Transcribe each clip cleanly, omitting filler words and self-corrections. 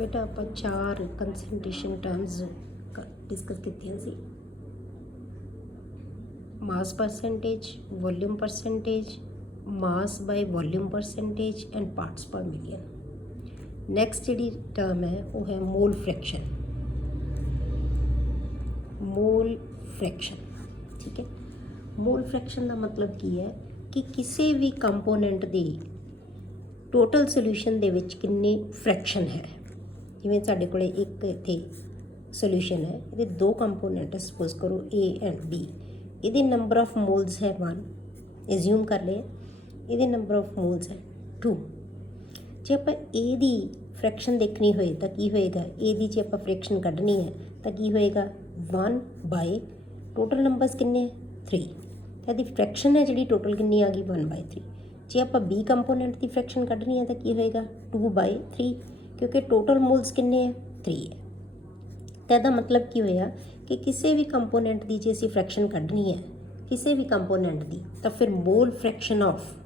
बेटा ਆਪਾਂ 4 ਕੰਸੈਂਟ੍ਰੇਸ਼ਨ terms discuss ਕੀਤੀਆਂ ਸੀ। Mass percentage, volume percentage, mass by volume percentage and parts per million. Next ਜਿਹੜੀ ਟਰਮ ਹੈ ਉਹ ਹੈ ਮੋਲ ਫ੍ਰੈਕਸ਼ਨ। ਮੋਲ ਫ੍ਰੈਕਸ਼ਨ, ਠੀਕ ਹੈ। ਮੋਲ ਫ੍ਰੈਕਸ਼ਨ ਦਾ ਮਤਲਬ ਕੀ ਹੈ ਕਿ ਕਿਸੇ ਵੀ ਕੰਪੋਨੈਂਟ ਦੀ ਟੋਟਲ ਸੋਲਿਊਸ਼ਨ ਦੇ ਵਿੱਚ ਕਿੰਨੀ ਫ੍ਰੈਕਸ਼ਨ ਹੈ। ਜਿਵੇਂ ਸਾਡੇ ਕੋਲ ਇੱਕ ਇੱਥੇ ਸੋਲਿਊਸ਼ਨ ਹੈ, ਇਹਦੇ ਦੋ ਕੰਪੋਨੈਂਟ ਸਪੋਜ਼ ਕਰੋ A ਐਂਡ B। ਇਹਦੇ ਨੰਬਰ ਆਫ ਮੋਲਸ ਹੈ 1, ਐਜ਼ਿਊਮ ਕਰ ਲਏ। ਇਹਦੇ ਨੰਬਰ ਆਫ ਮੋਲਸ ਹੈ 2। ਜੇ ਆਪਾਂ A ਦੀ ਫ੍ਰੈਕਸ਼ਨ ਦੇਖਣੀ ਹੋਏ ਤਾਂ ਕੀ ਹੋਏਗਾ? A ਦੀ ਜੇ ਆਪਾਂ ਫ੍ਰੈਕਸ਼ਨ ਕੱਢਣੀ ਹੈ ਤਾਂ ਕੀ ਹੋਏਗਾ? 1 ਬਾਈ ਟੋਟਲ ਨੰਬਰਸ ਕਿੰਨੇ? 3। ਤਾਂ ਇਹਦੀ ਫ੍ਰੈਕਸ਼ਨ ਹੈ ਜਿਹੜੀ ਟੋਟਲ ਕਿੰਨੀ ਆ ਗਈ? 1/3। ਜੇ ਆਪਾਂ B ਕੰਪੋਨੈਂਟ ਦੀ ਫ੍ਰੈਕਸ਼ਨ ਕੱਢਣੀ ਹੈ ਤਾਂ ਕੀ ਹੋਏਗਾ? 2/3, ਕਿਉਂਕਿ ਟੋਟਲ ਮੋਲਸ ਕਿੰਨੇ ਹੈ? 3 ਹੈ। ਤਾਂ ਇਹਦਾ ਮਤਲਬ ਕੀ ਹੋਇਆ ਕਿ ਕਿਸੇ ਵੀ ਕੰਪੋਨੈਂਟ ਦੀ ਜੇ ਅਸੀਂ ਫ੍ਰੈਕਸ਼ਨ ਕੱਢਣੀ ਹੈ ਕਿਸੇ ਵੀ ਕੰਪੋਨੈਂਟ ਦੀ, ਤਾਂ ਫਿਰ mole fraction of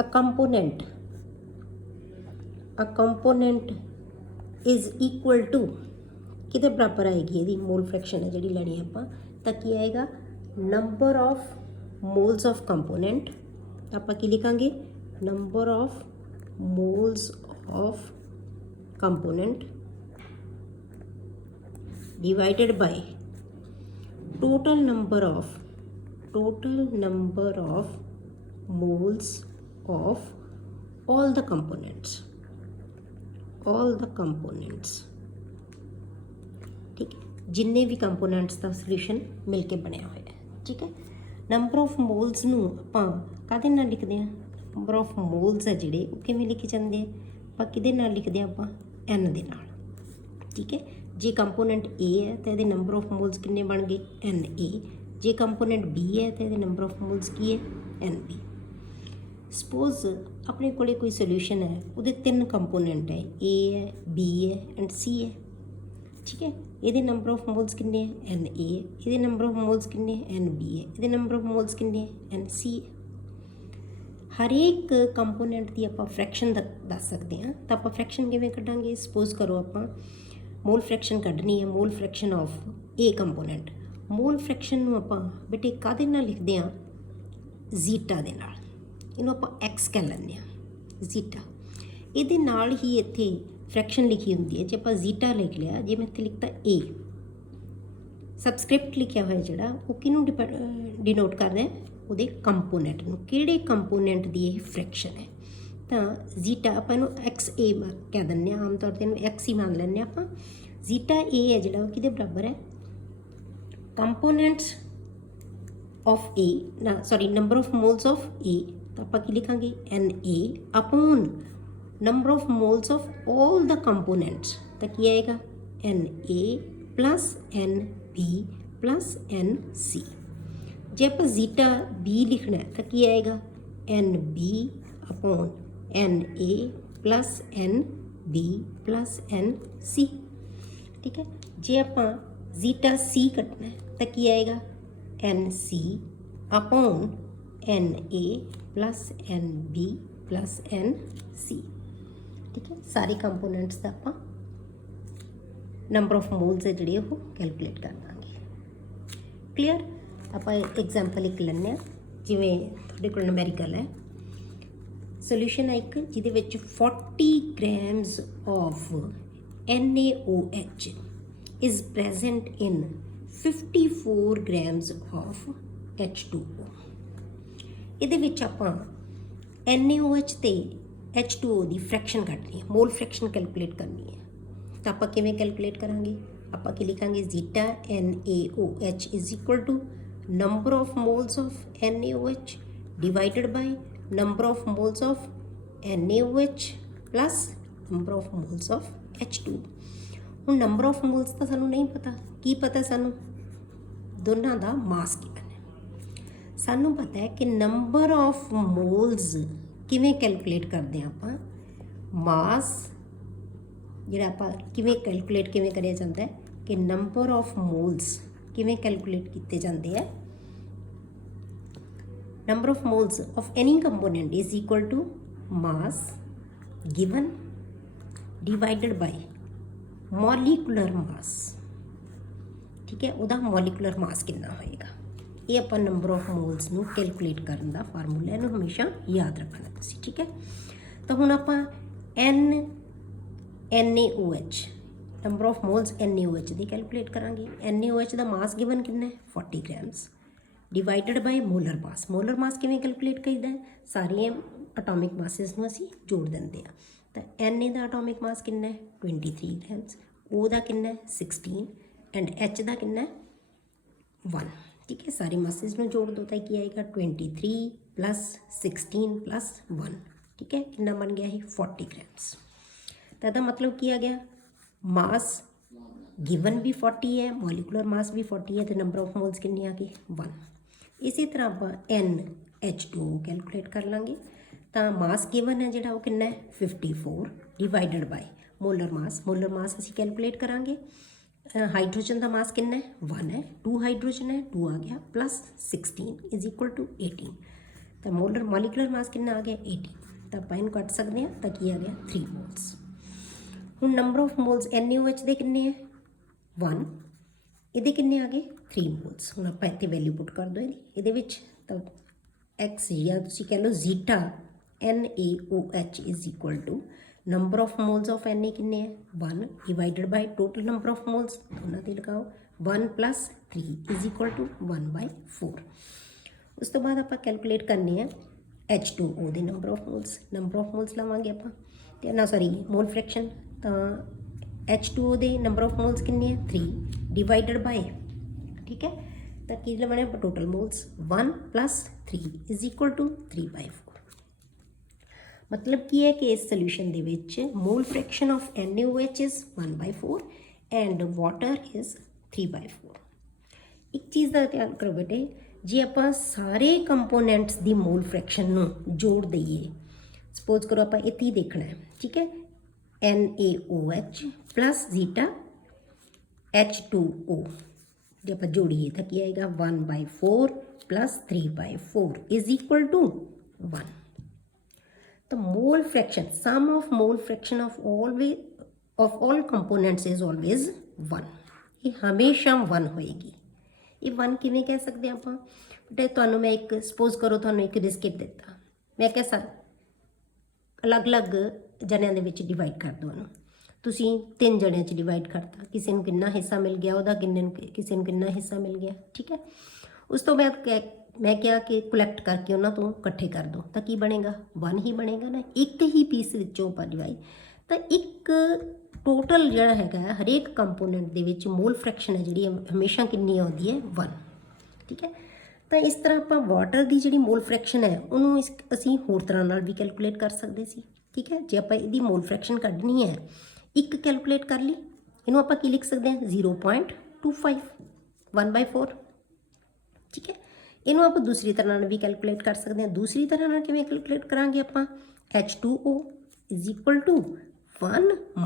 a component is equal to ਕਿਹਦੇ ਬਰਾਬਰ ਆਏਗੀ? ਇਹਦੀ ਮੋਲ ਫ੍ਰੈਕਸ਼ਨ ਹੈ ਜਿਹੜੀ ਲੈਣੀ ਆਪਾਂ, ਤਾਂ ਕੀ ਆਏਗਾ? Number of moles of component. ਤਾਂ ਆਪਾਂ ਕੀ ਲਿਖਾਂਗੇ? Number of moles of component divided by total number of moles of all the components ठीक है, जिन्ने भी कंपोनेंट्स का सोल्यूशन मिल के बनया हुआ है। ठीक है, नंबर ऑफ मोल्स नूं आपां काहदे नाल लिखदे हां? नंबर ऑफ मोल्स है जिहड़े ओह किवें लिखे जांदे आ? आपां किहदे नाल लिखदे हां? आपां n ਦੇ ਨਾਲ। ठीक है, जे कंपोनेंट A है तो ये नंबर ऑफ मोल्स किन्ने बन गए? Na। जे कंपोनेंट B है तो ये नंबर ऑफ मोल्स की है? Nb। सपोज अपने कोले कोई सोल्यूशन है, वो 3 कंपोनेंट है, A है, B है एंड C है। ठीक है, ये नंबर ऑफ मोल्स किन्ने है? Na है। ये नंबर ऑफ मोल्स किन्ने? Nb है। ये नंबर ऑफ मोल्स किन्ने? Nc है। हरेक कंपोनेंट की आप फ्रैक्शन दस सकते हैं। तो आप फ्रैक्शन किवें कढ़ांगे? सपोज करो आप मोल फ्रैक्शन कढ़नी है, mole fraction of A component. Mole fraction नूं आपां बेटे काहदे नाल लिखदे हां? जीटा दे नाल। इहनूं आपां एक्स कह लैंदे हां, जीटा। इहदे नाल ही इत्थे फ्रैक्शन लिखी हुंदी है। जे आपां जीटा लिख लिया, जे मैं इत्थे लिखता A, सबस्क्रिप्ट लिखिया होया जिहड़ा वो किहनूं डिनोट करदा है? ਉਹਦੇ ਕੰਪੋਨੈਂਟ ਨੂੰ। ਕਿਹੜੇ ਕੰਪੋਨੈਂਟ ਦੀ ਇਹ ਫ੍ਰੈਕਸ਼ਨ ਹੈ? ਤਾਂ ਜ਼ੀਟਾ ਆਪਾਂ ਇਹਨੂੰ XA ਕਹਿ ਦਿੰਦੇ ਹਾਂ, ਆਮ ਤੌਰ 'ਤੇ ਇਹਨੂੰ X ਹੀ ਮੰਨ ਲੈਂਦੇ ਆਪਾਂ। ਜ਼ੀਟਾ A ਹੈ ਜਿਹੜਾ ਉਹ ਕਿਹਦੇ ਬਰਾਬਰ ਹੈ? Components of A number of moles of A। ਤਾਂ ਆਪਾਂ ਕੀ ਲਿਖਾਂਗੇ? Na upon number of moles of all the components. ਤਾਂ ਕੀ ਆਏਗਾ? Na plus Nb plus Nc। जे आप जीटा B लिखना है तो की आएगा? Nb upon Na plus Nb plus Nc। ठीक है, जे आप जीटा C कटना है तो की आएगा? Nc upon Na plus Nb plus Nc। ठीक है, सारे कंपोनेंट्स का आप नंबर ऑफ मोल्स है जिहड़े वो कैलकुलेट कर देंगे। क्लीयर? ਆਪਾਂ एग्जाम्पल एक ਲੈਂਦੇ ਹਾਂ। ਜਿਵੇਂ ਤੁਹਾਡੇ ਕੋਲ ਨੂਮੈਰੀਕਲ ਹੈ, ਸੋਲਿਊਸ਼ਨ ਹੈ ਇੱਕ ਜਿਹਦੇ ਵਿੱਚ 40 grams of NaOH is present in 54 grams of H2O। ਇਹਦੇ ਵਿੱਚ ਆਪਾਂ NaOH ਤੇ H2O ਦੀ ਫ੍ਰੈਕਸ਼ਨ ਕੱਢਣੀ ਹੈ, ਮੋਲ ਫ੍ਰੈਕਸ਼ਨ ਕੈਲਕੂਲੇਟ ਕਰਨੀ ਹੈ। ਤਾਂ ਆਪਾਂ ਕਿਵੇਂ ਕੈਲਕੂਲੇਟ ਕਰਾਂਗੇ? ਆਪਾਂ ਕੀ ਲਿਖਾਂਗੇ? Zeta NaOH is equal to number of moles of NaOH divided by number of moles of NaOH plus number of moles of H2। ਹੁਣ number of moles ਤਾਂ ਸਾਨੂੰ ਨਹੀਂ ਪਤਾ। ਕੀ ਪਤਾ ਸਾਨੂੰ? ਦੋਨਾਂ ਦਾ ਮਾਸ ਕਿੰਨਾ ਹੈ। ਸਾਨੂੰ ਪਤਾ ਹੈ ਕਿ number of moles ਕਿਵੇਂ ਕੈਲਕੂਲੇਟ ਕਰਦੇ ਹਾਂ ਆਪਾਂ? ਮਾਸ ਜਿਹੜਾ ਆਪਾਂ ਕਿਵੇਂ ਕੈਲਕੂਲੇਟ ਕਿਵੇਂ ਕਰਿਆ ਜਾਂਦਾ ਹੈ ਕਿ number of moles ਕਿਵੇਂ ਕੈਲਕੂਲੇਟ ਕੀਤੇ ਜਾਂਦੇ ਆ? number of moles of any component is equal to mass given divided by molecular mass, ठीक है, ਉਹਦਾ ਮੋਲੀਕੂਲਰ ਮਾਸ ਕਿੰਨਾ ਹੋਏਗਾ। ਇਹ ਆਪਾਂ ਨੰਬਰ ਆਫ ਮੋਲਸ ਨੂੰ ਕੈਲਕੂਲੇਟ ਕਰਨ ਦਾ ਫਾਰਮੂਲਾ, ਇਹਨੂੰ ਹਮੇਸ਼ਾ ਯਾਦ ਰੱਖਣਾ ਤੁਸੀਂ, ਠੀਕ ਹੈ। ਤਾਂ ਹੁਣ ਆਪਾਂ NaOH number of moles NaOH the calculate ਕਰਾਂਗੇ। NaOH ਦਾ ਮਾਸ ਗਿਵਨ ਕਿੰਨਾ ਹੈ 40 grams divided by molar mass. Molar ਮਾਸ ਕਿਵੇਂ ਕੈਲਕੂਲੇਟ ਕਰੀਦਾ ਹੈ, ਸਾਰੀਆਂ ਅਟੋਮਿਕ ਮਾਸਿਸ ਨੂੰ ਅਸੀਂ ਜੋੜ ਦਿੰਦੇ ਆ। ਤਾਂ Na ਦਾ ਅਟੋਮਿਕ ਮਾਸ ਕਿੰਨਾ ਹੈ 23 ਗ੍ਰਾਮਸ, O ਦਾ ਕਿੰਨਾ ਹੈ 16 ਐਂਡ H ਦਾ ਕਿੰਨਾ ਹੈ 1, ਠੀਕ ਹੈ। ਸਾਰੇ ਮਾਸਿਸ ਨੂੰ ਜੋੜ ਦੋ ਤਾਂ ਕੀ ਆਏਗਾ 23 + 16 + 1, ਠੀਕ ਹੈ। ਕਿੰਨਾ ਬਣ ਗਿਆ ਇਹ 40 ਗ੍ਰਾਮਸ। ਤਾਂ ਇਹਦਾ ਮਤਲਬ ਕੀ ਆ ਗਿਆ, ਮਾਸ ਗਿਵਨ ਵੀ 40 ਹੈ, ਮੋਲੀਕੂਲਰ ਮਾਸ ਵੀ 40 ਹੈ, ਤੇ ਨੰਬਰ ਆਫ ਮੋਲਸ ਕਿੰਨੇ ਆ ਗਏ 1। ਇਸੇ ਤਰ੍ਹਾਂ ਆਪਾਂ NH2 ਕੈਲਕੂਲੇਟ ਕਰ ਲਾਂਗੇ। ਤਾਂ ਮਾਸ ਗਿਵਨ ਹੈ ਜਿਹੜਾ ਉਹ ਕਿੰਨਾ ਹੈ 54 divided by molar mass. Molar ਮਾਸ ਅਸੀਂ ਕੈਲਕੂਲੇਟ ਕਰਾਂਗੇ। ਹਾਈਡਰੋਜਨ ਦਾ ਮਾਸ ਕਿੰਨਾ ਹੈ 1 ਹੈ, 2 ਹਾਈਡਰੋਜਨ ਹੈ 2 ਆ ਗਿਆ ਪਲੱਸ 16 = 18। ਤਾਂ ਮੋਲੀਕੂਲਰ ਮਾਸ ਕਿੰਨਾ ਆ ਗਿਆ 80। ਤਾਂ ਆਪਾਂ ਇਹਨੂੰ ਕੱਟ ਸਕਦੇ ਹਾਂ, ਤਾਂ ਕੀ ਆ ਗਿਆ 3 ਮੋਲਸ। ਹੁਣ ਨੰਬਰ ਆਫ ਮੋਲਸ NaOH ਦੇ ਕਿੰਨੇ ਹੈ 1, ਇਹਦੇ ਕਿੰਨੇ ਆ ਗਏ 3 ਮੋਲਸ। ਹੁਣ ਆਪਾਂ ਇੱਥੇ ਵੈਲਿਊ ਪੁੱਟ ਕਰ ਦਿਓ ਇਹਦੇ ਵਿੱਚ। ਤਾਂ x ਜਾਂ ਤੁਸੀਂ ਕਹਿ ਲਓ zeta NaOH = number of moles of Na ਕਿੰਨੇ ਹੈ 1 divided by total number of moles, ਉਹਨਾਂ ਤੇ ਲਗਾਓ 1 + 3 = 1/4। ਉਸ ਤੋਂ ਬਾਅਦ ਆਪਾਂ ਕੈਲਕੂਲੇਟ ਕਰਨੇ ਆ H2O ਦੇ number of moles. Number of moles ਲਵਾਂਗੇ ਆਪਾਂ, ਤੇ ਨਾ ਸੌਰੀ ਮੋਲ ਫ੍ਰੈਕਸ਼ਨ। ਤਾਂ H2O ਦੇ ਨੰਬਰ ਆਫ ਮੋਲਸ ਕਿੰਨੇ ਹੈ 3 ਡਿਵਾਈਡਡ ਬਾਈ, ਠੀਕ ਹੈ। ਤਾਂ ਕੀ ਲਵਾਂਗੇ ਆਪਾਂ ਟੋਟਲ ਮੋਲਸ 1 + 3 = 3/4। ਮਤਲਬ ਕੀ ਹੈ ਕਿ ਇਸ ਸੋਲਿਊਸ਼ਨ ਦੇ ਵਿੱਚ mall fraction of NaOH is 1/4 and water is 3/4। ਇੱਕ ਚੀਜ਼ ਦਾ ਧਿਆਨ ਕਰੋ ਬੇਟੇ, ਜੇ ਆਪਾਂ ਸਾਰੇ ਕੰਪੋਨੈਂਟਸ ਦੀ ਮੋਲ ਫ੍ਰੈਕਸ਼ਨ ਨੂੰ ਜੋੜ ਦਈਏ, ਸਪੋਜ਼ ਕਰੋ ਆਪਾਂ ਇੱਥੇ ਹੀ ਦੇਖਣਾ ਹੈ, ਠੀਕ ਹੈ, NaOH + ਜ਼ੀਟਾ H2O ਜੇ ਆਪਾਂ ਜੋੜੀਏ ਤਾਂ ਕੀ ਆਏਗਾ 1/4 + 3/4 = 1। ਤਾਂ mole fraction sum of mole fraction of all components is always 1। ਇਹ ਹਮੇਸ਼ਾ 1 ਹੋਏਗੀ। ਇਹ 1 ਕਿਵੇਂ ਕਹਿ ਸਕਦੇ ਆਪਾਂ ਬੇਟਾ, ਤੁਹਾਨੂੰ ਮੈਂ ਇੱਕ ਸਪੋਜ਼ ਕਰੋ ਤੁਹਾਨੂੰ ਇੱਕ ਬਿਸਕਿਟ ਦਿੱਤਾ, ਮੈਂ ਕਿਹਾ ਅਲੱਗ-ਅਲੱਗ ਜਣਿਆਂ ਦੇ ਵਿੱਚ ਡਿਵਾਈਡ ਕਰ ਦਿਓ ਉਹਨੂੰ। ਤੁਸੀਂ 3 ਜਣਿਆਂ 'ਚ ਡਿਵਾਈਡ ਕਰਤਾ, ਕਿਸੇ ਨੂੰ ਕਿੰਨਾ ਹਿੱਸਾ ਮਿਲ ਗਿਆ ਉਹਦਾ, ਕਿਸੇ ਨੂੰ ਕਿੰਨਾ ਹਿੱਸਾ ਮਿਲ ਗਿਆ, ਠੀਕ ਹੈ। ਉਸ ਤੋਂ ਬਾਅਦ ਮੈਂ ਕਿਹਾ ਕਿ ਕਲੈਕਟ ਕਰਕੇ ਉਹਨਾਂ ਤੋਂ ਇਕੱਠੇ ਕਰ ਦਿਓ, ਤਾਂ ਕੀ ਬਣੇਗਾ 1 ਹੀ ਬਣੇਗਾ ਨਾ। ਇੱਕ ਹੀ ਪੀਸ ਵਿੱਚੋਂ ਆਪਾਂ ਡਿਵਾਈਡ, ਤਾਂ ਇੱਕ ਟੋਟਲ ਜਿਹੜਾ ਹੈਗਾ ਹਰੇਕ ਕੰਪੋਨੈਂਟ ਦੇ ਵਿੱਚ ਮੋਲ ਫ੍ਰੈਕਸ਼ਨ ਹੈ ਜਿਹੜੀ ਹਮੇਸ਼ਾ ਕਿੰਨੀ ਆਉਂਦੀ ਹੈ 1, ਠੀਕ ਹੈ। ਤਾਂ ਇਸ ਤਰ੍ਹਾਂ ਆਪਾਂ ਵਾਟਰ ਦੀ ਜਿਹੜੀ ਮੋਲ ਫ੍ਰੈਕਸ਼ਨ ਹੈ ਉਹਨੂੰ ਅਸੀਂ ਹੋਰ ਤਰ੍ਹਾਂ ਨਾਲ ਵੀ ਕੈਲਕੂਲੇਟ ਕਰ ਸਕਦੇ ਸੀ, ਠੀਕ ਹੈ। ਜੇ ਆਪਾਂ ਇਹਦੀ ਮੋਲ ਫ੍ਰੈਕਸ਼ਨ ਕੱਢਣੀ ਹੈ, ਇੱਕ ਕੈਲਕੂਲੇਟ ਕਰ ਲਈ, ਇਹਨੂੰ ਆਪਾਂ ਕੀ ਲਿਖ ਸਕਦੇ ਹਾਂ 0.25 1/4, ਠੀਕ ਹੈ। ਇਹਨੂੰ ਆਪਾਂ ਦੂਸਰੀ ਤਰ੍ਹਾਂ ਨਾਲ ਵੀ ਕੈਲਕੂਲੇਟ ਕਰ ਸਕਦੇ ਹਾਂ। ਦੂਸਰੀ ਤਰ੍ਹਾਂ ਨਾਲ ਕਿਵੇਂ ਕੈਲਕੂਲੇਟ ਕਰਾਂਗੇ ਆਪਾਂ H2O = 1 -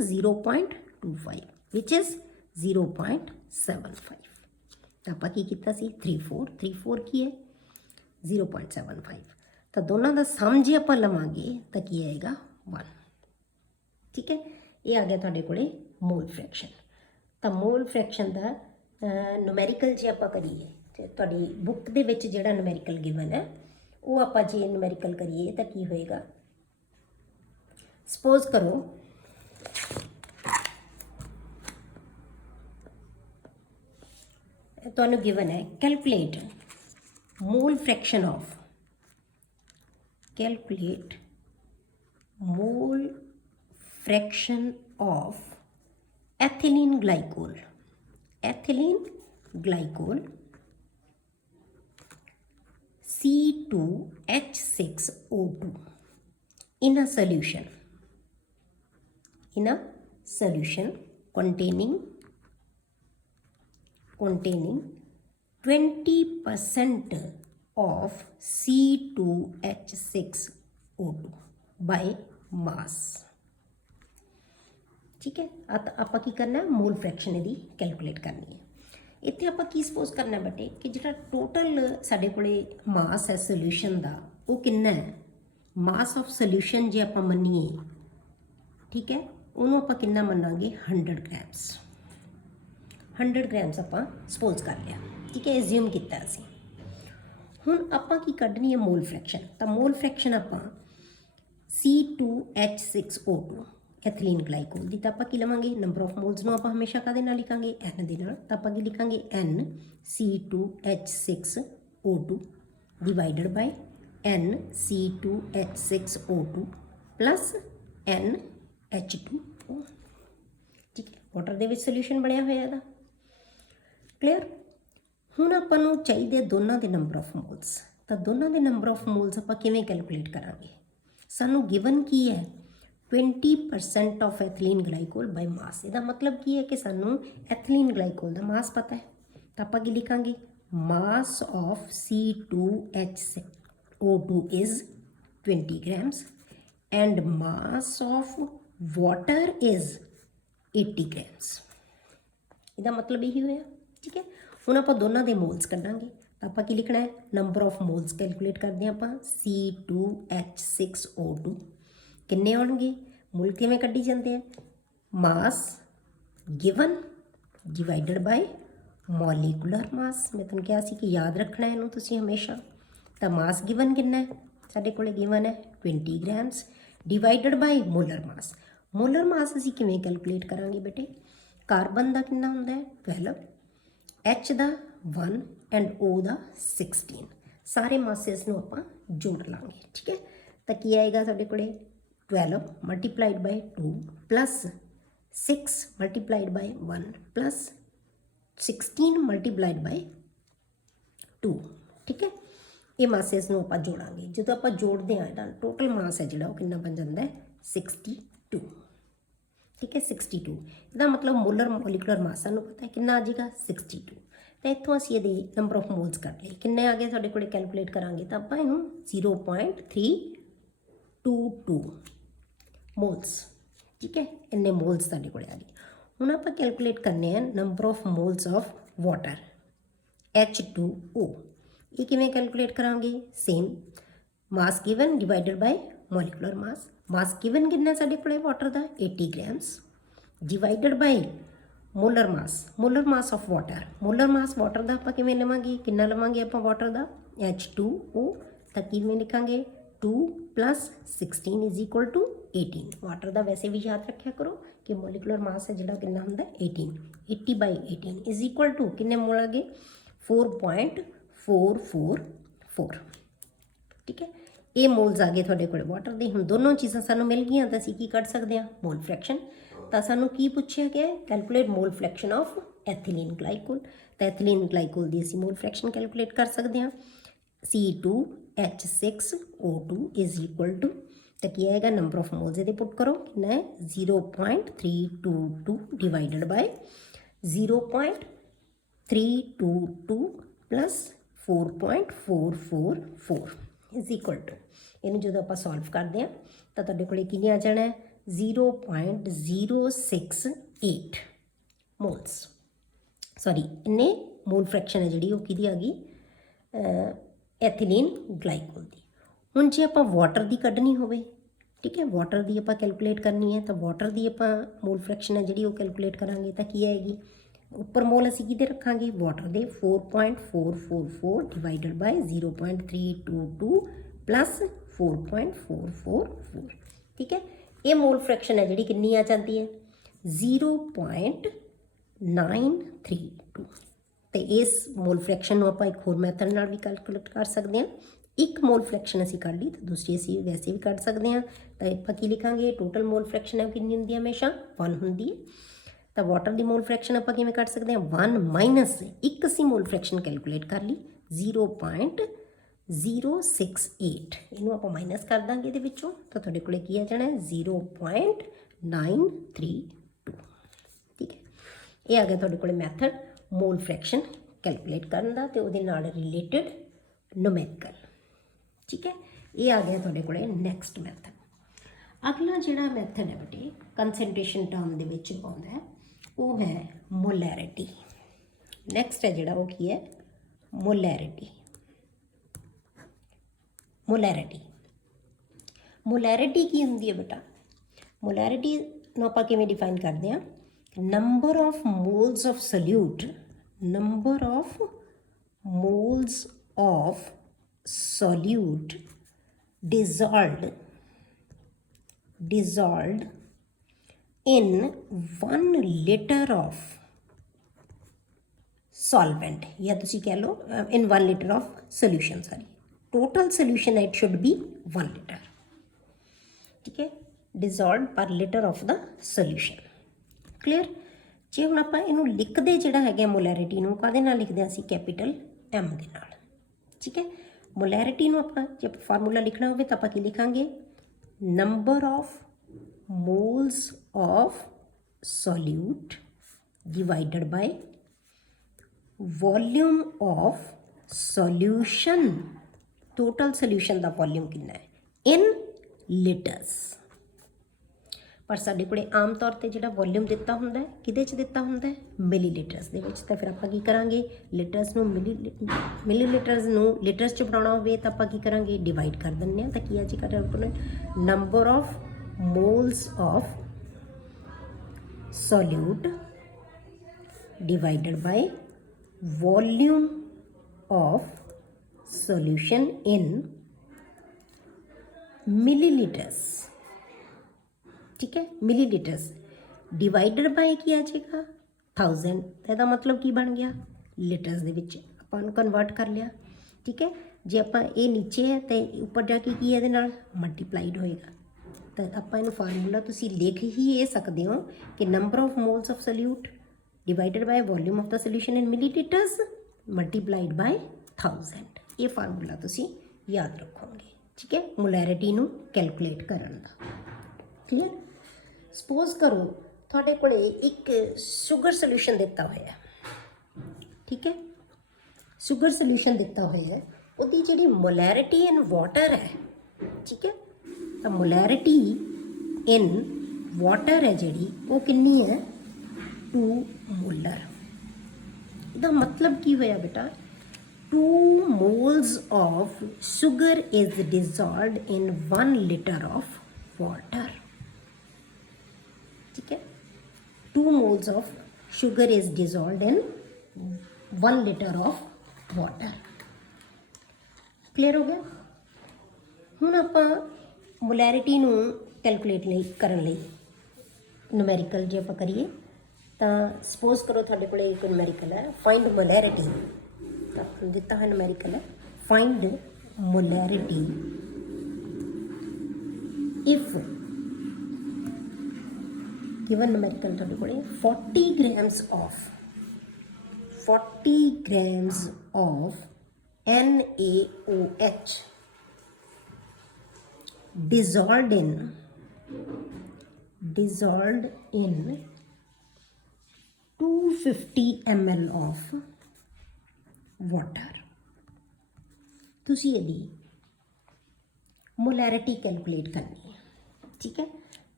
0.25 which is 0.75। ਤਾਂ ਆਪਾਂ ਕੀ ਕੀਤਾ ਸੀ 34 ਕੀ ਹੈ 0.75। ਤਾਂ ਦੋਨਾਂ ਦਾ ਸਮ ਜੇ ਆਪਾਂ ਲਵਾਂਗੇ ਤਾਂ ਕੀ ਆਏਗਾ 1, ਠੀਕ ਹੈ। ਇਹ ਆ ਗਿਆ ਤੁਹਾਡੇ ਕੋਲੇ ਮੋਲ ਫ੍ਰੈਕਸ਼ਨ। ਤਾਂ ਮੋਲ ਫ੍ਰੈਕਸ਼ਨ ਦਾ ਨੂਮੈਰੀਕਲ ਜੇ ਆਪਾਂ ਕਰੀਏ, ਤੇ ਤੁਹਾਡੀ ਬੁੱਕ ਦੇ ਵਿੱਚ ਜਿਹੜਾ ਨੂਮੈਰੀਕਲ ਗਿਵਨ ਹੈ ਉਹ ਆਪਾਂ ਜੇ ਨੂਮੈਰੀਕਲ ਕਰੀਏ ਤਾਂ ਕੀ ਹੋਏਗਾ। ਸਪੋਜ਼ ਕਰੋ ਤੁਹਾਨੂੰ ਗਿਵਨ ਹੈ calculate mall fraction of ethylene glycol C2H6O2 in a solution containing 20% of C2H6O2 by mass, ठीक है। ਆਪਾਂ ਕੀ ਕਰਨਾ ਹੈ ਮੋਲ ਫ੍ਰੈਕਸ਼ਨ ਇਹਦੀ ਕੈਲਕੂਲੇਟ ਕਰਨੀ ਹੈ। ਇੱਥੇ ਆਪਾਂ ਕੀ ਸਪੋਜ਼ ਕਰਨਾ ਬੇਟੇ ਕਿ ਜਿਹੜਾ ਟੋਟਲ ਸਾਡੇ ਕੋਲੇ ਮਾਸ ਹੈ ਸੋਲਿਊਸ਼ਨ ਦਾ ਉਹ ਕਿੰਨਾ ਹੈ ਮਾਸ ਆਫ ਸੋਲਿਊਸ਼ਨ ਜੇ ਆਪਾਂ ਮੰਨੀਏ, ਠੀਕ ਹੈ, ਉਹਨੂੰ ਆਪਾਂ ਕਿੰਨਾ ਮੰਨਾਂਗੇ 100 ਗ੍ਰਾਮਸ। 100 ਗ੍ਰਾਮਸ ਆਪਾਂ ਸਪੋਜ਼ ਕਰ ਲਿਆ, ਠੀਕ ਹੈ, ਐਜ਼ਿਊਮ ਕੀਤਾ ਅਸੀਂ। ਹੁਣ ਆਪਾਂ ਕੀ ਕੱਢਣੀ ਹੈ ਮੋਲ ਫ੍ਰੈਕਸ਼ਨ। ਤਾਂ ਮੋਲ ਫ੍ਰੈਕਸ਼ਨ ਆਪਾਂ C2H6O2 ਐਥਲੀਨ ਗਲਾਈਕੋਲ ਦੀ, ਤਾਂ ਆਪਾਂ ਕੀ ਲਵਾਂਗੇ ਨੰਬਰ ਆਫ ਮੋਲਸ ਨੂੰ ਆਪਾਂ ਹਮੇਸ਼ਾ ਕਾਹਦੇ ਨਾਲ ਲਿਖਾਂਗੇ N ਦੇ ਨਾਲ, ਤਾਂ ਆਪਾਂ ਕੀ ਲਿਖਾਂਗੇ NC2H6O2 ਡਿਵਾਈਡਡ ਬਾਈ NC2H6O2 ਪਲੱਸ NH2O, ਠੀਕ ਹੈ। ਵਾਟਰ ਦੇ ਵਿੱਚ ਸੋਲਿਊਸ਼ਨ ਬਣਿਆ ਹੋਇਆ ਇਹਦਾ, ਕਲੀਅਰ। ਹੁਣ ਆਪਾਂ ਨੂੰ ਚਾਹੀਦੇ ਦੋਨਾਂ ਦੇ ਨੰਬਰ ਆਫ ਮੋਲਸ। ਤਾਂ ਦੋਨਾਂ ਦੇ ਨੰਬਰ ਆਫ ਮੋਲਸ ਆਪਾਂ ਕਿਵੇਂ ਕੈਲਕੂਲੇਟ ਕਰਾਂਗੇ। ਸਾਨੂੰ ਗਿਵਨ ਕੀ ਹੈ 20% ਆਫ ਐਥਲੀਨ ਗਲਾਈਕੋਲ ਬਾਈ ਮਾਸ। ਇਹਦਾ ਮਤਲਬ ਕੀ ਹੈ ਕਿ ਸਾਨੂੰ ਐਥਲੀਨ ਗਲਾਈਕੋਲ ਦਾ ਮਾਸ ਪਤਾ ਹੈ, ਤਾਂ ਆਪਾਂ ਕੀ ਲਿਖਾਂਗੇ ਮਾਸ of C2H6O2 is 20 grams and mass of water is 80 grams। ਇਹਦਾ ਮਤਲਬ ਇਹੀ ਹੋਇਆ, ਠੀਕ ਹੈ। ਹੁਣ ਆਪਾਂ ਦੋਨਾਂ ਦੇ ਮੋਲਸ ਕੱਢਾਂਗੇ, ਤਾਂ ਆਪਾਂ ਕੀ ਲਿਖਣਾ ਹੈ ਨੰਬਰ ਆਫ ਮੋਲਸ ਕੈਲਕੂਲੇਟ ਕਰਦੇ ਹਾਂ ਆਪਾਂ C2H6O2 ਕਿੰਨੇ ਆਉਣਗੇ। ਮੋਲ ਕਿਵੇਂ ਕੱਢੀ ਜਾਂਦੇ ਆ, ਮਾਸ ਗਿਵਨ ਡਿਵਾਈਡਡ ਬਾਈ ਮੋਲੀਕੂਲਰ ਮਾਸ। ਮੈਂ ਤੁਹਾਨੂੰ ਕਿਹਾ ਸੀ ਕਿ ਯਾਦ ਰੱਖਣਾ ਇਹਨੂੰ ਤੁਸੀਂ ਹਮੇਸ਼ਾ। ਤਾਂ ਮਾਸ ਗਿਵਨ ਕਿੰਨਾ ਹੈ ਸਾਡੇ ਕੋਲ ਗਿਵਨ ਹੈ 20 grams divided by molar mass. Molar ਮਾਸ ਅਸੀਂ ਕਿਵੇਂ ਕੈਲਕੂਲੇਟ ਕਰਾਂਗੇ ਬੇਟੇ, ਕਾਰਬਨ ਦਾ ਕਿੰਨਾ ਹੁੰਦਾ ਹੈ 12, H ਦਾ 1 ਐਂਡ O ਦਾ 16। ਸਾਰੇ ਮਾਸਿਸ ਨੂੰ ਆਪਾਂ ਜੋੜ ਲਾਂਗੇ, ਠੀਕ ਹੈ। ਤਾਂ ਕੀ ਆਏਗਾ ਸਾਡੇ ਕੋਲੇ 12 ਮਲਟੀਪਲਾਈਡ ਬਾਈ 2 ਪਲੱਸ 6 ਮਲਟੀਪਲਾਈਡ ਬਾਈ 1 ਪਲੱਸ 16 ਮਲਟੀਪਲਾਈਡ ਬਾਈ 2, ਠੀਕ ਹੈ। ਇਹ ਮਾਸਿਸ ਨੂੰ ਆਪਾਂ ਜੋੜਾਂਗੇ। ਜਦੋਂ ਆਪਾਂ ਜੋੜਦੇ ਹਾਂ ਇਹਦਾ ਟੋਟਲ ਮਾਸ ਹੈ ਜਿਹੜਾ ਉਹ ਕਿੰਨਾ ਬਣ ਜਾਂਦਾ ਹੈ 62, ਠੀਕ ਹੈ 62। ਇਹਦਾ ਮਤਲਬ ਮੋਲਰ ਮੋਲੀਕੂਲਰ ਮਾਸ ਸਾਨੂੰ ਪਤਾ ਹੈ ਕਿੰਨਾ ਆ ਜਾਏਗਾ 62। ਤਾਂ ਇੱਥੋਂ ਅਸੀਂ ਇਹਦੇ ਨੰਬਰ ਆਫ ਮੋਲਸ ਕੱਢ ਲਏ, ਕਿੰਨੇ ਆ ਗਏ ਸਾਡੇ ਕੋਲ ਕੈਲਕੂਲੇਟ ਕਰਾਂਗੇ ਤਾਂ ਆਪਾਂ ਇਹਨੂੰ 0.322 ਮੋਲਸ, ਠੀਕ ਹੈ। ਇੰਨੇ ਮੋਲਸ ਸਾਡੇ ਕੋਲ ਆ ਗਏ। ਹੁਣ ਆਪਾਂ ਕੈਲਕੂਲੇਟ ਕਰਨੇ ਆ number of moles of water H2O। ਇਹ ਕਿਵੇਂ ਕੈਲਕੂਲੇਟ ਕਰਾਂਗੇ, same mass given divided by molecular mass. Mass given ਕਿੰਨਾ ਸਾਡੇ ਕੋਲ ਵਾਟਰ ਦਾ 80 grams divided by molar mass, molar mass of water. Molar mass water ਦਾ ਆਪਾਂ ਕਿਵੇਂ ਲਵਾਂਗੇ, ਕਿੰਨਾ ਲਵਾਂਗੇ ਆਪਾਂ ਵਾਟਰ ਦਾ H2O। ਤਾਂ ਕਿਵੇਂ ਲਿਖਾਂਗੇ 2 plus 16 is equal to 18। Water ਦਾ ਵੈਸੇ ਵੀ ਯਾਦ ਰੱਖਿਆ ਕਰੋ ਕਿ ਮੋਲੀਕੂਲਰ ਮਾਸ ਹੈ ਜਿਹੜਾ ਕਿੰਨਾ ਹੁੰਦਾ 18। 80 ਬਾਈ 18 ਇਜ਼ ਇਕੁਅਲ ਟੂ ਕਿੰਨੇ ਮੋਲ ਆ ਗਏ 4.444, ਠੀਕ ਹੈ। ਇਹ ਮੋਲਸ ਆ ਗਏ ਤੁਹਾਡੇ ਕੋਲ ਵਾਟਰ ਦੇ। ਹੁਣ ਦੋਨੋਂ ਚੀਜ਼ਾਂ ਸਾਨੂੰ ਮਿਲ ਗਈਆਂ ਤਾਂ ਅਸੀਂ ਕੀ ਕੱਢ ਸਕਦੇ ਹਾਂ ਮੋਲ ਫ੍ਰੈਕਸ਼ਨ। ਤਾਂ ਸਾਨੂੰ ਕੀ ਪੁੱਛਿਆ ਗਿਆ calculate mall fraction of ਐਥੀਲੀਨ glycol. ਤਾਂ ਐਥੀਲੀਨ ਗਲਾਈਕੋਲ ਦੀ ਅਸੀਂ ਮੋਲ ਫ੍ਰੈਕਸ਼ਨ ਕੈਲਕੂਲੇਟ ਕਰ ਸਕਦੇ ਹਾਂ C2H6O2 ਇਜ਼ ਇਕੁਅਲ ਟੂ, ਤਾਂ ਕੀ ਆਏਗਾ ਨੰਬਰ ਆਫ ਮੋਲਸ ਇਹਦੇ ਪੁੱਟ ਕਰੋ ਕਿੰਨਾ ਹੈ 0.322 divided by 0.322 plus 4.444 is equal to, ਇਹਨੂੰ ਜਦੋਂ ਆਪਾਂ ਸੋਲਵ ਕਰਦੇ ਹਾਂ ਤਾਂ ਤੁਹਾਡੇ ਕੋਲ ਕਿੰਨੇ ਆ ਜਾਣਾ 0.068 ਮੋਲਸ। ਸੌਰੀ ਇੰਨੇ ਮੋਲ ਫ੍ਰੈਕਸ਼ਨ ਹੈ ਜਿਹੜੀ ਉਹ ਕਿਹਦੀ ਆ ਗਈ ਐਥੀਲੀਨ ਗਲਾਈਕੋਲ ਦੀ। ਹੁਣ ਜੇ ਆਪਾਂ ਵਾਟਰ ਦੀ ਕੱਢਣੀ ਹੋਵੇ, ਠੀਕ ਹੈ, ਵਾਟਰ ਦੀ ਆਪਾਂ ਕੈਲਕੂਲੇਟ ਕਰਨੀ ਹੈ ਤਾਂ ਵਾਟਰ ਦੀ ਆਪਾਂ ਮੋਲ ਫ੍ਰੈਕਸ਼ਨ ਹੈ ਜਿਹੜੀ ਉਹ ਕੈਲਕੂਲੇਟ ਕਰਾਂਗੇ ਤਾਂ ਕੀ ਆਏਗੀ ਉੱਪਰ ਮੋਲ ਅਸੀਂ ਕਿਹਦੇ ਰੱਖਾਂਗੇ ਵਾਟਰ ਦੇ 4.444 ਡਿਵਾਈਡਡ ਬਾਈ 0.322 ਪਲੱਸ 4.444, ਠੀਕ ਹੈ। ਇਹ ਮੋਲ ਫ੍ਰੈਕਸ਼ਨ ਹੈ ਜਿਹੜੀ ਕਿੰਨੀ ਆ ਜਾਂਦੀ ਹੈ 0.932। ਤੇ ਇਸ ਮੋਲ ਫ੍ਰੈਕਸ਼ਨ ਨੂੰ ਆਪਾਂ ਇੱਕ ਹੋਰ ਮੈਥਡ ਨਾਲ ਵੀ ਕੈਲਕੂਲੇਟ ਕਰ ਸਕਦੇ ਹਾਂ। ਇੱਕ ਮੋਲ ਫ੍ਰੈਕਸ਼ਨ ਅਸੀਂ ਕੱਢ ਲਈ ਤਾਂ ਦੂਸਰੀ ਅਸੀਂ ਵੈਸੇ ਵੀ ਕੱਢ ਸਕਦੇ ਹਾਂ। ਤਾਂ ਆਪਾਂ ਕੀ ਲਿਖਾਂਗੇ ਟੋਟਲ ਮੋਲ ਫ੍ਰੈਕਸ਼ਨ ਹੈ ਕਿੰਨੀ ਹੁੰਦੀ ਹੈ ਹਮੇਸ਼ਾ 1 ਹੁੰਦੀ ਹੈ। ਤਾਂ ਵਾਟਰ ਦੀ ਮੋਲ ਫ੍ਰੈਕਸ਼ਨ ਆਪਾਂ ਕਿਵੇਂ ਕੱਢ ਸਕਦੇ ਹਾਂ 1 ਮਾਈਨਸ ਇੱਕ ਅਸੀਂ ਮੋਲ ਫ੍ਰੈਕਸ਼ਨ ਕੈਲਕੂਲੇਟ ਕਰ ਲਈ 0.068। ਇਹਨੂੰ ਆਪਾਂ ਮਾਈਨਸ ਕਰ ਦਾਂਗੇ ਇਹਦੇ ਵਿੱਚੋਂ ਤਾਂ ਤੁਹਾਡੇ ਕੋਲ ਕੀ ਆ ਜਾਣਾ 0.932, ਠੀਕ ਹੈ। ਇਹ ਆ ਗਿਆ ਤੁਹਾਡੇ ਕੋਲ ਮੈਥਡ ਮੋਲ ਫ੍ਰੈਕਸ਼ਨ ਕੈਲਕੂਲੇਟ ਕਰਨ ਦਾ ਤੇ ਉਹਦੇ ਨਾਲ ਰਿਲੇਟਡ ਨੂਮੈਰੀਕਲ, ਠੀਕ ਹੈ। ਇਹ ਆ ਗਿਆ ਤੁਹਾਡੇ ਕੋਲ ਨੈਕਸਟ ਮੈਥਡ। ਅਗਲਾ ਜਿਹੜਾ ਮੈਥਡ ਹੈ ਬੇਟੇ ਕੰਸੈਂਟ੍ਰੇਸ਼ਨ ਟਰਮ ਦੇ ਵਿੱਚ ਆਉਂਦਾ ਹੈ ਉਹ ਹੈ ਮੋਲੈਰਿਟੀ। ਨੈਕਸਟ ਹੈ ਜਿਹੜਾ ਉਹ ਕੀ ਹੈ ਮੋਲੈਰਿਟੀ। मोलैरिटी की होंगी है बेटा, मोलैरिटी ਨੂੰ ਆਪਾਂ ਕਿਵੇਂ ਡਿਫਾਈਨ ਕਰਦੇ ਹਾਂ, number of moles of solute, number of moles of solute dissolved in 1 liter of solvent, या तुसी कह लो in 1 liter of solution, sorry total solution it should be 1 liter, ठीक है, dissolved per liter of the solution, clear। जे हुण आपां इहनूं लिखदे जिहड़ा हैगा मोलैरिटी नूं काहदे नाल लिखदे हां असीं कैपिटल M दे नाल, ठीक है। मोलैरिटी नूं आपां जे फार्मूला लिखना होवे तां आपां की लिखांगे, number of moles of solute divided by volume of solution, total solution का वॉल्यूम कितना है इन लीटर्स। पर साडे कोले आम तौर पर जिहड़ा वॉल्यूम दिता हुंदा है किहदे च दिता हुंदा है, मिलीलीटर्स दे विच। तां फिर आपां की करांगे, लीटर्स नूं मिलीलीटर्स नूं लीटर्स च बनाउणा होवे तां आपां की करांगे, डिवाइड कर दिंदे हां। तां की आ जाएगा, number of moles of solute divided by volume of solution in millilitres, ठीक है, मिलीलीटर्स डिवाइडेड बाय की आ जाएगा 1000, ਇਹਦਾ मतलब की बन गया लीटर्स ਦੇ ਵਿੱਚ ਆਪਾਂ ਨੂੰ ਕਨਵਰਟ ਕਰ ਲਿਆ, ठीक है। ਜੇ ਆਪਾਂ ਇਹ ਨੀਚੇ ਹੈ ਤੇ ਉੱਪਰ ਜਾ ਕੇ ਕੀ ਇਹਦੇ ਨਾਲ ਮਲਟੀਪਲਾਈਡ ਹੋਏਗਾ, ਤਾਂ ਆਪਾਂ ਇਹਨੂੰ ਫਾਰਮੂਲਾ ਤੁਸੀਂ ਲਿਖ ਹੀ ਇਹ ਸਕਦੇ ਹੋ ਕਿ number of moles of solute divided by volume of the solution in millilitres multiplied by 1000, ये फार्मूला तुसी याद रखोगे, ठीक है, मोलैरिटी नूं कैलकुलेट करन दा, क्लियर। सपोज करो तुहाडे कोले एक शुगर सोल्यूशन दिता होया है, ठीक है, शुगर सोल्यूशन दिता होया है, उहदी जिहड़ी मोलैरिटी इन वाटर है, ठीक है, तो मोलैरिटी इन वाटर है जिहड़ी वो कितनी है 2 मोलर। इसका मतलब की होया बेटा, 2 moles of sugar is dissolved in 1 liter of water, ठीक है, 2 moles of sugar is dissolved in 1 liter of water, clear हो गया। हुण आपां मोलैरिटी नूं कैलकुलेट करन लई न्यूमेरिकल जे आपां करिए ਤਾਂ ਸਪੋਜ਼ ਕਰੋ ਤੁਹਾਡੇ ਕੋਲ ਇੱਕ ਨੂਮੈਰੀਕਲ ਹੈ, ਫਾਈਂਡ ਮੋਲੈਰਿਟੀ, ਤਾਂ ਦਿੱਤਾ ਹੈ ਨੂਮੈਰੀਕਲ ਹੈ, find molarity if given numerical ਤੁਹਾਡੇ ਕੋਲ 40 grams of NaOH dissolved in 250 ml of water, तुसी यदि मोलैरिटी कैलकुलेट करनी है, ठीक है,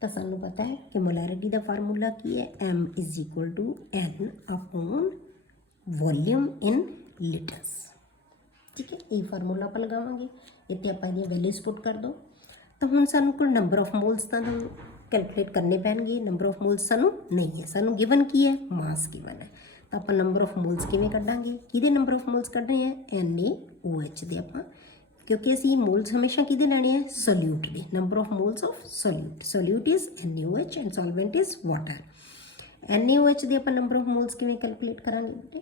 तो सानू पता है कि मोलैरिटी का फार्मूला की है, M is equal to N upon volume in litres, ठीक है, ये फार्मूला आप लगावांगे, इतने आप वैल्यूज पुट कर दो। तो हुण सानू कोई नंबर ऑफ मोल्स तो कैलकुलेट करने पैणगे, नंबर ऑफ मोल्स सानू नहीं है, सानू गिवन की है, मास गिवन है, तो आप नंबर ऑफ मोल्स किवें कड्डांगे, किहदे नंबर ऑफ मोल्स कड्डने हैं NaOH दे आपां, क्योंकि असीं मोल्स हमेशा किहदे लैणे हैं, solute they, number of moles of solute is NaOH and solvent is water. NaOH दे आपां नंबर ऑफ मोल्स किवें कैलकुलेट करांगे बेटे,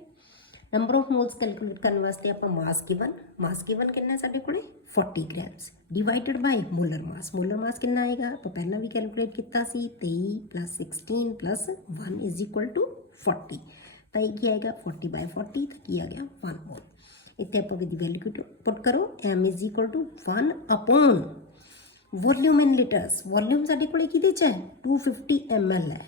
नंबर ऑफ मोल्स कैलकुलेट करने वास्ते आप मास गिवन कितना साढ़े को 40 grams divided by molar mass कितना आएगा, आप पहला भी कैलकुलेट किया 23 + 16 + 1 इज इक्वल टू 40, तो ये आएगा 40/40, तो की आ गया 1 मोल। इतने आप वैल्यू पुट करो, M is equal to 1 upon volume in litres, volume साढ़े को 250 ml है,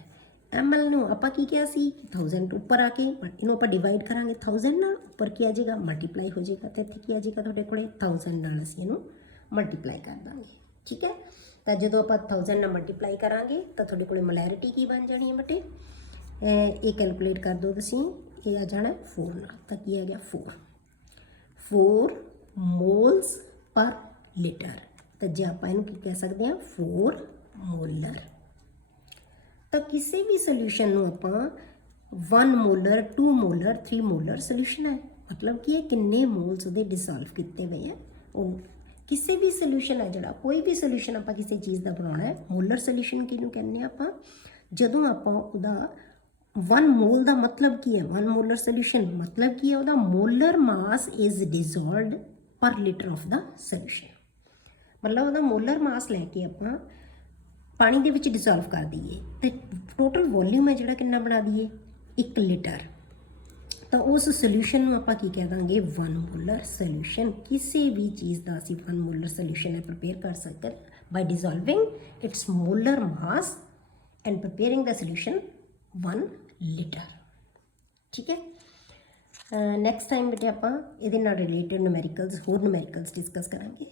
ML ਨੂੰ ਆਪਾਂ ਕੀ ਕਿਹਾ ਸੀ 1000 ਉੱਪਰ ਆ ਕੇ ਇਹਨੂੰ ਆਪਾਂ ਡਿਵਾਈਡ ਕਰਾਂਗੇ 1000 ਨਾਲ, ਉੱਪਰ ਕੀ ਆ ਜਾਏਗਾ ਮਲਟੀਪਲਾਈ ਹੋ ਜਾਏਗਾ, ਤੇ ਇੱਥੇ ਕੀ ਆ ਜਾਏਗਾ ਤੁਹਾਡੇ ਕੋਲੇ 1000 ਨਾਲ ਅਸੀਂ ਇਹਨੂੰ ਮਲਟੀਪਲਾਈ ਕਰ ਦਾਂਗੇ, ਠੀਕ ਹੈ। ਤਾਂ ਜਦੋਂ ਆਪਾਂ 1000 ਨਾਲ ਮਲਟੀਪਲਾਈ ਕਰਾਂਗੇ ਤਾਂ ਤੁਹਾਡੇ ਕੋਲੇ ਮੋਲੈਰਿਟੀ ਕੀ ਬਣ ਜਾਣੀ ਹੈ ਬੇਟੇ, ਇਹ ਕੈਲਕੂਲੇਟ ਕਰ ਦਿਓ ਤੁਸੀਂ, ਇਹ ਆ ਜਾਣਾ 4 ਨਾਲ, ਤਾਂ ਕੀ ਆ ਗਿਆ 4 moles per liter, तो जे आप इनू की कह सकते हैं 4 मोलर। तो किसी भी सोल्यूशन नू आपां 1 मोलर 2 मोलर 3 मोलर सोल्यूशन है, मतलब कि किन्ने मोल्स उहदे डिसॉल्व किए हुए हैं। वो किसी भी सोल्यूशन है जोड़ा, कोई भी सोल्यूशन आप किसी चीज़ का बनाना है, मोलर सोल्यूशन किनू कहने आपां जदों आपां उहदा 1 मोल का मतलब की है, 1 मोलर सोल्यूशन मतलब की है उहदा मोलर मास इज डिजॉल्वड पर लीटर ऑफ द सोल्यूशन, मतलब उहदा मोलर मास लैके आपां पानी दे विच डिसॉल्व कर दईए तो टोटल वॉल्यूम है जिहड़ा कितना बना दईए 1 लीटर। तो उस सोल्यूशन में आप की कह देंगे 1 मोलर सोल्यूशन। किसी भी चीज़ का असी 1 मोलर सोल्यूशन प्रिपेयर कर सकते by dissolving its molar mass and preparing the solution 1 litre. ठीक है, नैक्सट टाइम बेटे आप ये रिलेटेड न्यूमेरिकल्स होर न्यूमेरिकल्स डिस्कस करेंगे।